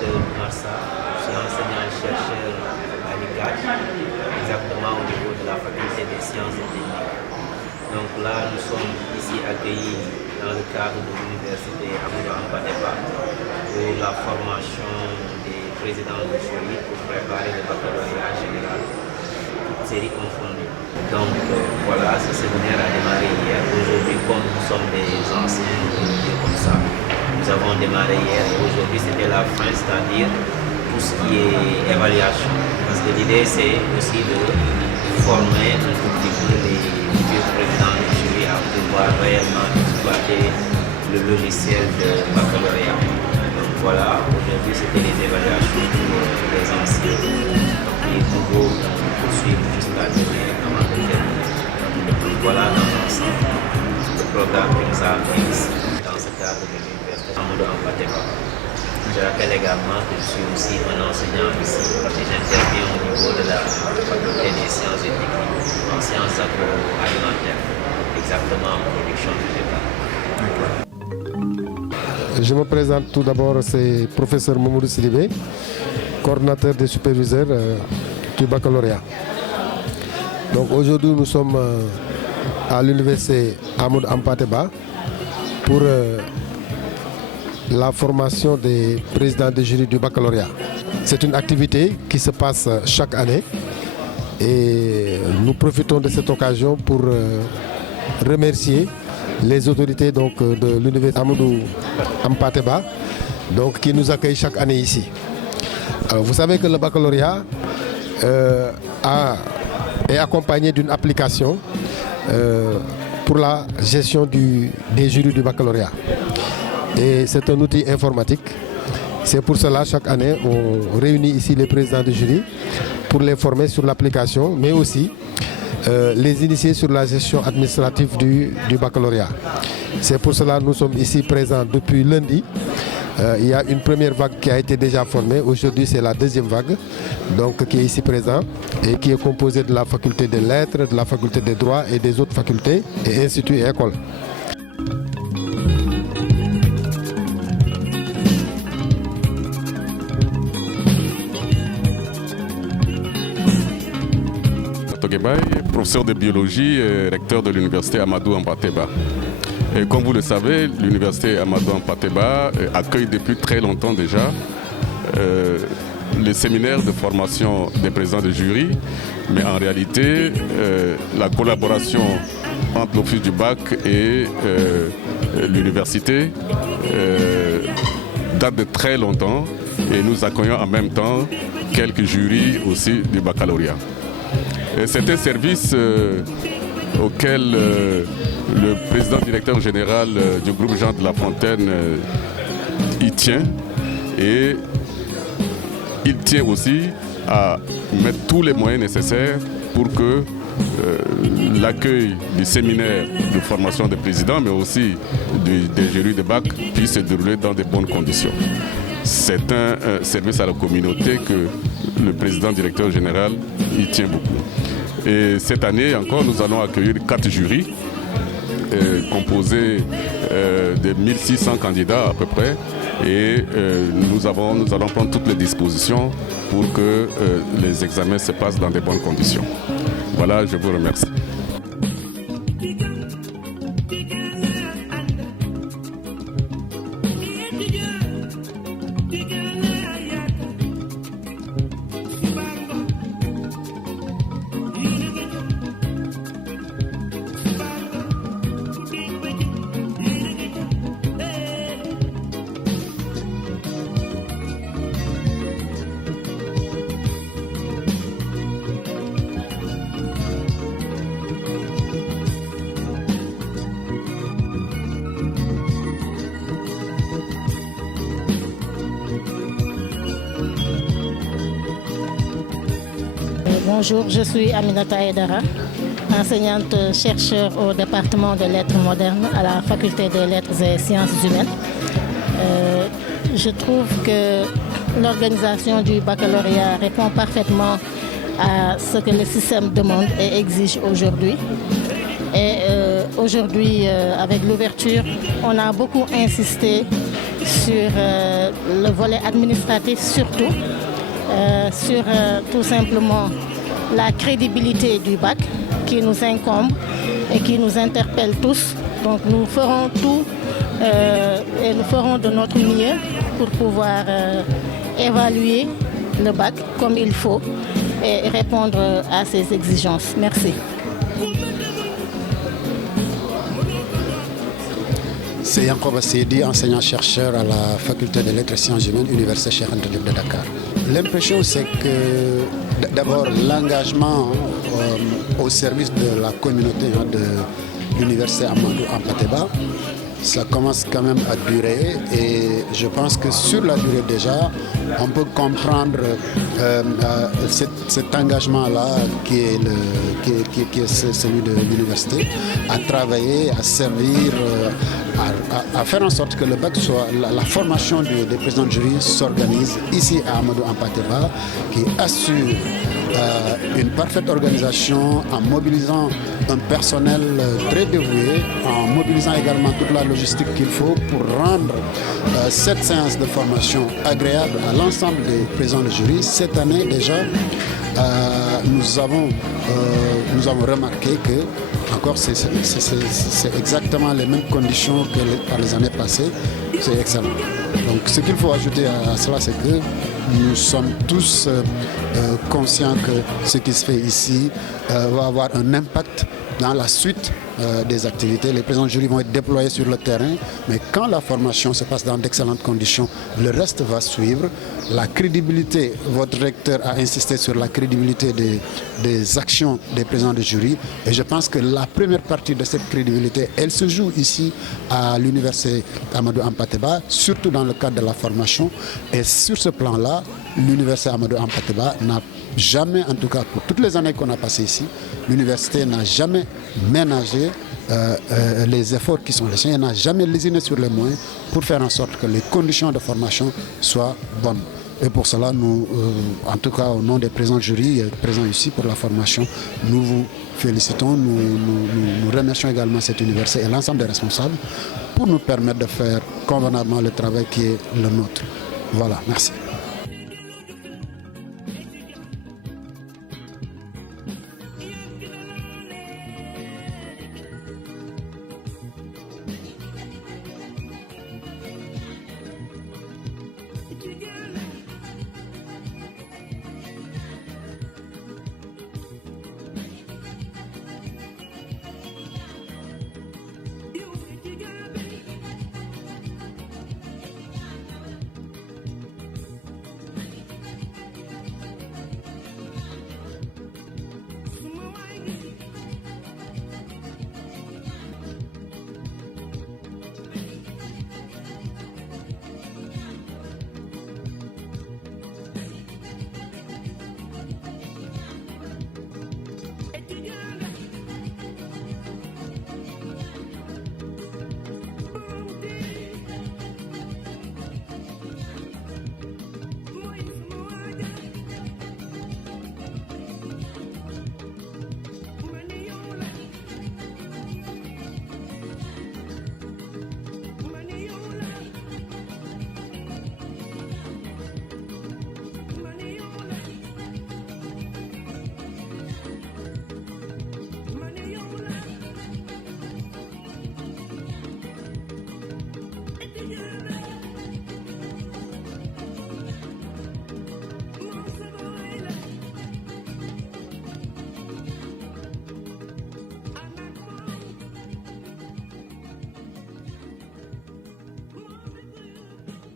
Marsa, je suis enseignant-chercheur à l'ICAD, exactement au niveau de la faculté des sciences et techniques. Donc là, nous sommes ici accueillis dans le cadre de l'université Amadou Hampâté-Bâ pour la formation des présidents de jury pour préparer le baccalauréat général, toute série confondue. Donc voilà, ce séminaire a démarré hier. Aujourd'hui, comme nous sommes des anciens, comme ça, nous avons démarré hier et aujourd'hui c'était la fin, c'est-à-dire tout ce qui est évaluation. Parce que l'idée c'est aussi de former un tout petit peu les futurs présidents du jury à pouvoir réellement exploiter le logiciel de baccalauréat. Donc voilà, aujourd'hui c'était les évaluations pour les anciens. Donc les nouveaux vont poursuivre jusqu'à demain avant de terminer. Donc voilà dans l'ensemble le programme que nous avons ici dans ce cadre de l'université Amadou Hampâté-Bâ. Je rappelle également que je suis aussi un enseignant ici et j'interviens au niveau de la faculté des sciences et techniques en sciences agroalimentaires, exactement en production végétale. Je me présente tout d'abord, c'est professeur Mamoudou Sidibé, coordinateur des superviseurs du baccalauréat. Donc aujourd'hui nous sommes à l'université Amadou Hampâté-Bâ pour la formation des présidents de jury du baccalauréat. C'est une activité qui se passe chaque année et nous profitons de cette occasion pour remercier les autorités donc, de l'université Amadou Hampâté-Bâ qui nous accueillent chaque année ici. Alors, vous savez que le baccalauréat est accompagné d'une application pour la gestion des jurys du baccalauréat. Et c'est un outil informatique. C'est pour cela, chaque année, on réunit ici les présidents de jury pour les former sur l'application, mais aussi les initier sur la gestion administrative du baccalauréat. C'est pour cela que nous sommes ici présents depuis lundi. Il y a une première vague qui a été déjà formée. Aujourd'hui, c'est la deuxième vague qui est ici présente et qui est composée de la faculté des lettres, de la faculté des droits et des autres facultés et instituts et écoles. Professeur de biologie et recteur de l'université Amadou Hampâté-Bâ. Et comme vous le savez, l'université Amadou Hampâté-Bâ accueille depuis très longtemps déjà les séminaires de formation des présidents de jury, mais en réalité, la collaboration entre l'office du bac et l'université date de très longtemps et nous accueillons en même temps quelques jurys aussi du baccalauréat. C'est un service auquel le président directeur général du groupe Jean de La Fontaine y tient et il tient aussi à mettre tous les moyens nécessaires pour que l'accueil du séminaire de formation des présidents mais aussi des jurys de bac puisse se dérouler dans de bonnes conditions. C'est un service à la communauté que le président directeur général y tient beaucoup. Et cette année encore, nous allons accueillir 4 jurys composés de 1600 candidats à peu près. Et nous allons prendre toutes les dispositions pour que les examens se passent dans de bonnes conditions. Voilà, je vous remercie. Bonjour, je suis Aminata Aidara, enseignante-chercheur au département de lettres modernes à la faculté des lettres et sciences humaines. Je trouve que l'organisation du baccalauréat répond parfaitement à ce que le système demande et exige aujourd'hui. Et aujourd'hui, avec l'ouverture, on a beaucoup insisté sur le volet administratif surtout, sur tout simplement la crédibilité du bac qui nous incombe et qui nous interpelle tous. Donc nous ferons tout et nous ferons de notre mieux pour pouvoir évaluer le bac comme il faut et répondre à ses exigences. Merci. C'est Yankoba Seydi, enseignant-chercheur à la faculté des lettres et sciences humaines, Université Cheikh Anta Diop de Dakar. L'impression, c'est que d'abord l'engagement au service de la communauté de l'Université Amadou Hampâté-Bâ, ça commence quand même à durer et je pense que sur la durée déjà, on peut comprendre cet engagement-là qui est celui de l'université, à travailler, à servir, à faire en sorte que le bac soit, la formation des présidents de jury s'organise ici à Amadou Hampâté-Bâ, qui assure une parfaite organisation en mobilisant un personnel très dévoué, en mobilisant également toute la logistique qu'il faut pour rendre cette séance de formation agréable à l'ensemble des présidents de jury. Cette année déjà, nous avons remarqué que encore c'est exactement les mêmes conditions que par les années passées. C'est excellent. Donc ce qu'il faut ajouter à cela, c'est que nous sommes tous conscients que ce qui se fait ici va avoir un impact dans la suite des activités. Les présidents de jury vont être déployés sur le terrain, mais quand la formation se passe dans d'excellentes conditions, le reste va suivre. La crédibilité, votre recteur a insisté sur la crédibilité des actions des présidents de jury, et je pense que la première partie de cette crédibilité, elle se joue ici à l'université Amadou Hampâté-Bâ, surtout dans le cadre de la formation. Et sur ce plan-là, l'université Amadou Hampâté-Bâ n'a jamais, en tout cas pour toutes les années qu'on a passées ici, l'université n'a jamais ménagé les efforts qui sont les siens, elle n'a jamais lésiné sur les moyens pour faire en sorte que les conditions de formation soient bonnes. Et pour cela, nous, en tout cas au nom des présidents de jury présents ici pour la formation, nous vous félicitons, nous remercions également cette université et l'ensemble des responsables pour nous permettre de faire convenablement le travail qui est le nôtre. Voilà, merci.